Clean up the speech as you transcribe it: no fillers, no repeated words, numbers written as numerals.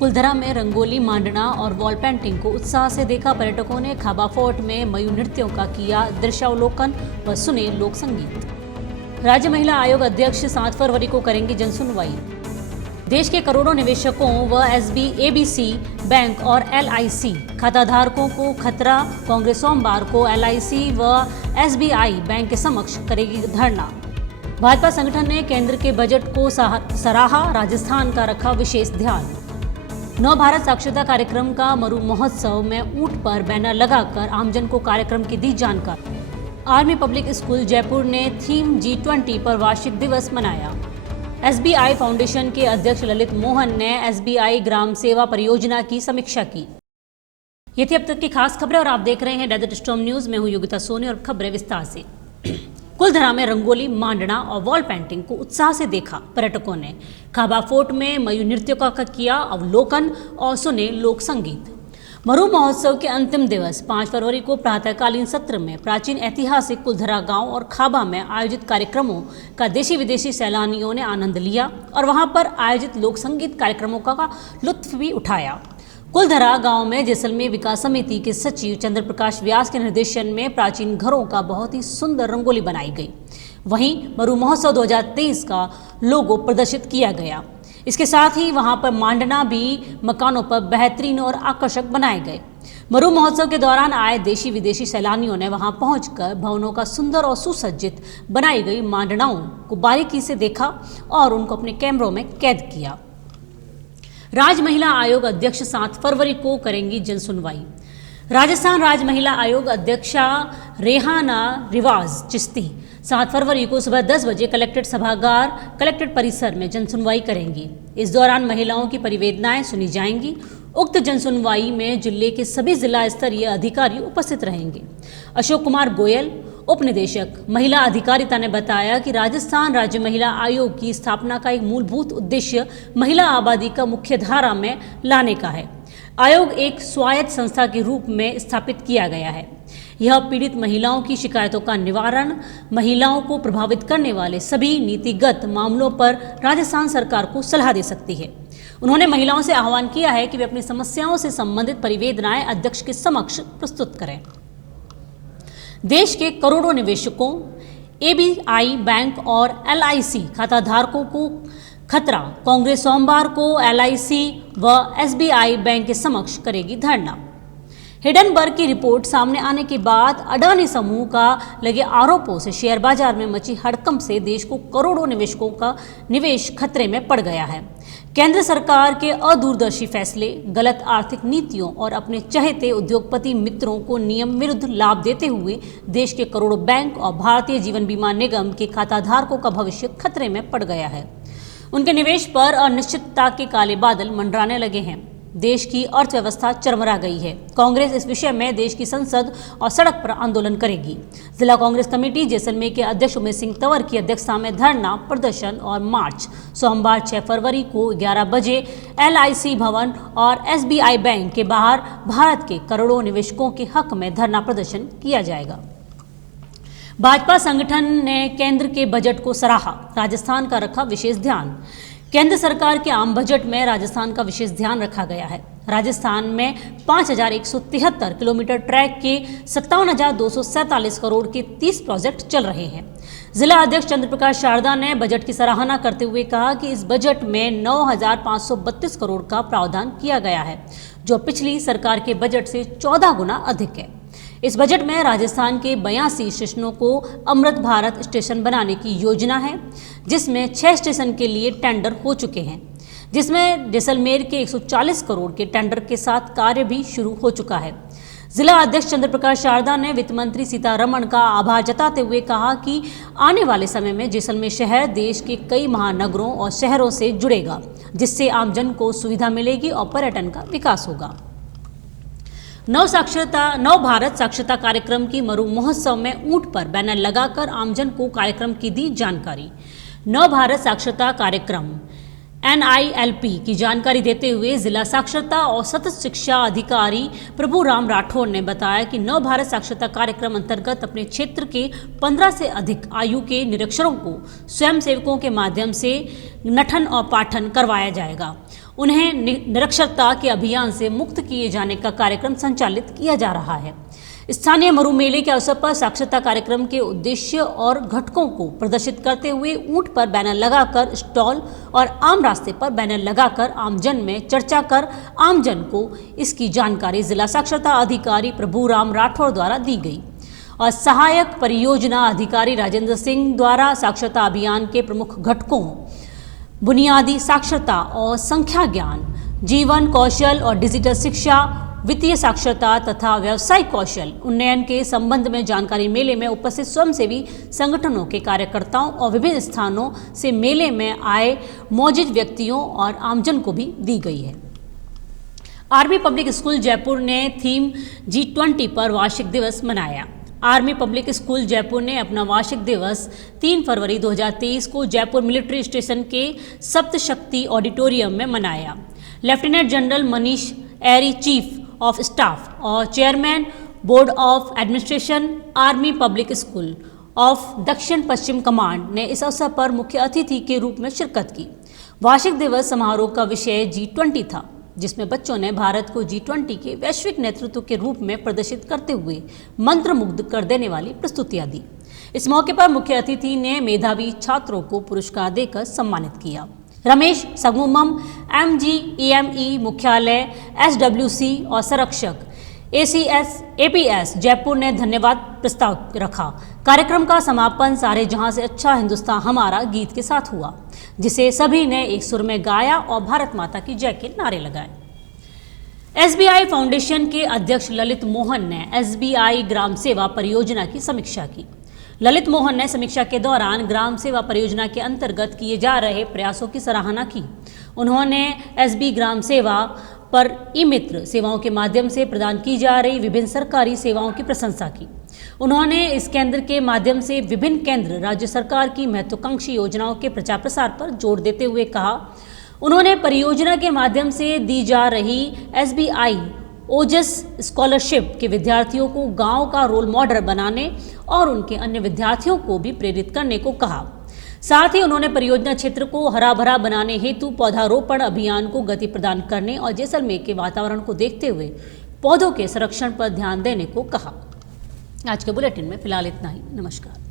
कुलधरा में रंगोली, मांडना और wall painting को उत्साह से देखा। पर्यटकों ने खाबा फोर्ट में मयूर नृत्यों का किया दृश्यावलोकन व सुने लोक संगीत। राज्य महिला आयोग अध्यक्ष 7 फरवरी को करेंगी जनसुनवाई। देश के करोड़ों निवेशकों व एबीसी बैंक और एलआईसी खाताधारकों को खतरा। कांग्रेस सोमवार को एलआईसी व एसबीआई बैंक के समक्ष करेगी धरना। भाजपा संगठन ने केंद्र के बजट को सराहा। राजस्थान का रखा विशेष ध्यान। नव भारत साक्षरता कार्यक्रम का मरु महोत्सव में ऊंट पर बैनर लगाकर आमजन को कार्यक्रम की दी जानकारी। आर्मी पब्लिक स्कूल जयपुर ने थीम G20 पर वार्षिक दिवस मनाया। एसबीआई फाउंडेशन के अध्यक्ष ललित मोहन ने एसबीआई ग्राम सेवा परियोजना की समीक्षा की। ये थी अब तक की खास खबरें और आप देख रहे हैं डेजर्ट स्टॉर्म न्यूज में हूं योगिता सोनी और खबरें विस्तार से। कुलधरा में रंगोली, मांडना और वॉल पेंटिंग को उत्साह से देखा। पर्यटकों ने खाबा फोर्ट में मयूर नृत्यों का किया अवलोकन और सुने लोक संगीत। मरु महोत्सव के अंतिम दिवस 5 फरवरी को प्रातःकालीन सत्र में प्राचीन ऐतिहासिक कुलधरा गांव और खाबा में आयोजित कार्यक्रमों का देशी विदेशी सैलानियों ने आनंद लिया और वहां पर आयोजित लोक संगीत कार्यक्रमों का लुत्फ भी उठाया। कुलधरा गांव में जैसलमेर विकास समिति के सचिव चंद्र प्रकाश व्यास के निर्देशन में प्राचीन घरों का बहुत ही सुंदर रंगोली बनाई गई। वहीं मरु महोत्सव 2023 का लोगो प्रदर्शित किया गया। इसके साथ ही वहां पर मांडना भी मकानों पर बेहतरीन और आकर्षक बनाए गए। मरु महोत्सव के दौरान आए देशी विदेशी सैलानियों ने वहां पहुंचकर भवनों का सुंदर और सुसज्जित बनाई गई मांडनाओं को बारीकी से देखा और उनको अपने कैमरों में कैद किया। राज्य महिला आयोग अध्यक्ष 7 फरवरी को करेंगी जनसुनवाई। राजस्थान राज्य महिला आयोग अध्यक्षा रेहाना रिवाज चिश्ती 7 फरवरी को सुबह 10 बजे कलेक्ट्रेट सभागार कलेक्ट्रेट परिसर में जनसुनवाई करेंगी। इस दौरान महिलाओं की परिवेदनाएं सुनी जाएंगी। उक्त जनसुनवाई में जिले के सभी जिला स्तरीय अधिकारी उपस्थित रहेंगे। अशोक कुमार गोयल, उप निदेशक महिला अधिकारिता ने बताया कि राजस्थान राज्य महिला आयोग की स्थापना का एक मूलभूत उद्देश्य महिला आबादी का मुख्य धारा में लाने का है। आयोग एक स्वायत्त संस्था के रूप में स्थापित किया गया है। यह पीड़ित महिलाओं की शिकायतों का निवारण, महिलाओं को प्रभावित करने वाले सभी नीतिगत मामलों पर राजस्थान सरकार को सलाह दे सकती है। उन्होंने महिलाओं से आह्वान किया है कि वे अपनी समस्याओं से संबंधित परिवेदनाएं अध्यक्ष के समक्ष प्रस्तुत करें। देश के करोड़ों निवेशकों, एबीआई बैंक और एलआईसी खाताधारकों को खतरा। कांग्रेस सोमवार को एलआईसी व एसबीआई बैंक के समक्ष करेगी धरना। हिडनबर्ग की रिपोर्ट सामने आने के बाद अडानी समूह का लगे आरोपों से शेयर बाजार में मची हड़कंप से देश को करोड़ों निवेशकों का निवेश खतरे में पड़ गया है। केंद्र सरकार के अदूरदर्शी फैसले, गलत आर्थिक नीतियों और अपने चहेते उद्योगपति मित्रों को नियम विरुद्ध लाभ देते हुए देश के करोड़ों बैंक और भारतीय जीवन बीमा निगम के खाताधारकों का भविष्य खतरे में पड़ गया है। उनके निवेश पर अनिश्चितता के काले बादल मंडराने लगे हैं। देश की अर्थव्यवस्था चरमरा गई है। कांग्रेस इस विषय में देश की संसद और सड़क पर आंदोलन करेगी। जिला कांग्रेस कमेटी जैसलमेर के अध्यक्ष उमेश सिंह तंवर की अध्यक्षता में धरना, प्रदर्शन और मार्च सोमवार 6 फरवरी को 11 बजे एलआईसी भवन और एसबीआई बैंक के बाहर भारत के करोड़ों निवेशकों के हक में धरना प्रदर्शन किया जाएगा। भाजपा संगठन ने केंद्र के बजट को सराहा। राजस्थान का रखा विशेष ध्यान। केंद्र सरकार के आम बजट में राजस्थान का विशेष ध्यान रखा गया है। राजस्थान में 5173 किलोमीटर ट्रैक के 57,247 करोड़ के 30 प्रोजेक्ट चल रहे हैं। जिला अध्यक्ष चंद्र प्रकाश शारदा ने बजट की सराहना करते हुए कहा कि इस बजट में 9,532 करोड़ का प्रावधान किया गया है, जो पिछली सरकार के बजट से 14 गुना अधिक है। इस बजट में राजस्थान के 82 स्टेशनों को अमृत भारत स्टेशन बनाने की योजना है, जिसमें 6 स्टेशन के लिए टेंडर हो चुके हैं, जिसमें जैसलमेर के 140 करोड़ के टेंडर के साथ कार्य भी शुरू हो चुका है। जिला अध्यक्ष चंद्र प्रकाश शारदा ने वित्त मंत्री सीतारमण का आभार जताते हुए कहा कि आने वाले समय में जैसलमेर शहर देश के कई महानगरों और शहरों से जुड़ेगा, जिससे आमजन को सुविधा मिलेगी और पर्यटन का विकास होगा। नव भारत साक्षरता कार्यक्रम की मरु महोत्सव में ऊंट पर बैनर लगाकर आमजन को कार्यक्रम की दी जानकारी। नव भारत साक्षरता कार्यक्रम NILP की जानकारी देते हुए जिला साक्षरता और सतत शिक्षा अधिकारी प्रभु राम राठौर ने बताया कि नव भारत साक्षरता कार्यक्रम अंतर्गत अपने क्षेत्र के 15 से अधिक आयु के निरक्षरों को स्वयंसेवकों के माध्यम से नठन और पाठन करवाया जाएगा। उन्हें निरक्षरता के अभियान से मुक्त किए जाने का कार्यक्रम संचालित किया जा रहा है। स्थानीय मरु मेले के अवसर पर साक्षरता कार्यक्रम के उद्देश्य और घटकों को प्रदर्शित करते हुए ऊंट पर बैनर लगाकर स्टॉल और आम रास्ते पर बैनर लगाकर आमजन में चर्चा कर आमजन को इसकी जानकारी जिला साक्षरता अधिकारी प्रभु राम राठौर द्वारा दी गई और सहायक परियोजना अधिकारी राजेंद्र सिंह द्वारा साक्षरता अभियान के प्रमुख घटकों बुनियादी साक्षरता और संख्या ज्ञान, जीवन कौशल और डिजिटल शिक्षा, वित्तीय साक्षरता तथा व्यावसायिक कौशल उन्नयन के संबंध में जानकारी मेले में उपस्थित स्वयंसेवी संगठनों के कार्यकर्ताओं और विभिन्न स्थानों से मेले में आए मौजूद व्यक्तियों और आमजन को भी दी गई है। आर्मी पब्लिक स्कूल जयपुर ने थीम G20 पर वार्षिक दिवस मनाया। आर्मी पब्लिक स्कूल जयपुर ने अपना वार्षिक दिवस 3 फरवरी 2023 को जयपुर मिलिट्री स्टेशन के सप्तशक्ति ऑडिटोरियम में मनाया। Lieutenant general Manish Erry, chief of staff और chairman board of administration army public school of दक्षिण पश्चिम कमांड ने इस अवसर पर मुख्य अतिथि के रूप में शिरकत की। वार्षिक दिवस समारोह का विषय G20 था, जिसमें बच्चों ने भारत को G20 के वैश्विक नेतृत्व के रूप में प्रदर्शित करते हुए मंत्रमुग्ध कर देने वाली प्रस्तुतियां दी। इस मौके पर मुख्य अतिथि ने मेधावी छात्रों को पुरस्कार देकर सम्मानित किया। रमेश सगुमम MGEME मुख्यालय SWC और संरक्षक APS जयपुर ने धन्यवाद प्रस्ताव रखा। कार्यक्रम का समापन सारे जहां से अच्छा हिंदुस्तान हमारा गीत के साथ हुआ, जिसे सभी ने एक सुर में गाया और भारत माता की जय के नारे लगाए। SBI फाउंडेशन के अध्यक्ष ललित मोहन ने SBI ग्राम सेवा परियोजना की समीक्षा की। ललित मोहन ने समीक्षा के दौरान ग्राम सेवा परियोजना के अंतर्गत किए जा रहे प्रयासों की सराहना की। उन्होंने SB ग्राम सेवा पर ई-मित्र सेवाओं के माध्यम से प्रदान की जा रही विभिन्न सरकारी सेवाओं की प्रशंसा की। उन्होंने इस केंद्र के माध्यम से विभिन्न केंद्र राज्य सरकार की महत्वाकांक्षी योजनाओं के प्रचार प्रसार पर जोर देते हुए कहा। उन्होंने परियोजना के माध्यम से दी जा रही SBI ओजस स्कॉलरशिप के विद्यार्थियों को गांव का रोल मॉडल बनाने और उनके अन्य विद्यार्थियों को भी प्रेरित करने को कहा। साथ ही उन्होंने परियोजना क्षेत्र को हरा भरा बनाने हेतु पौधारोपण अभियान को गति प्रदान करने और जैसलमेर के वातावरण को देखते हुए पौधों के संरक्षण पर ध्यान देने को कहा। आज के बुलेटिन में फिलहाल इतना ही। नमस्कार।